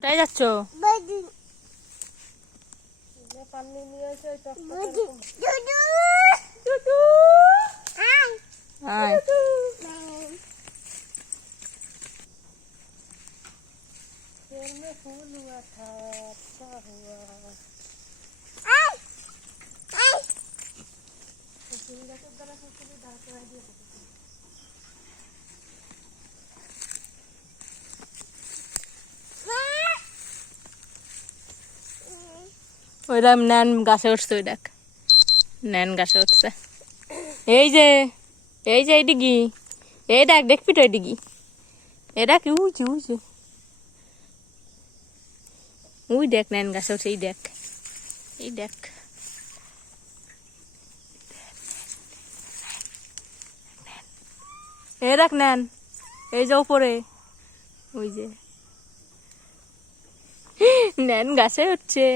কোথায় যাচ্ছ? फूल हुआ था अच्छा हुआ ওইরকম ন্যান গাছে উঠছে, ওই দেখ ন্যান গাছে উঠছে। এই যে এই ডিগি, এই দেখ দেখবি তো এই ডিগি, এ দেখ উঁচু উঁচু, ওই দেখ ন্যান গাছে উঠছে, এই দেখ এই দেখ। এই দেখ ন্যান, এই যে উপরে, ওই যে ন্যান গাছে উঠছে।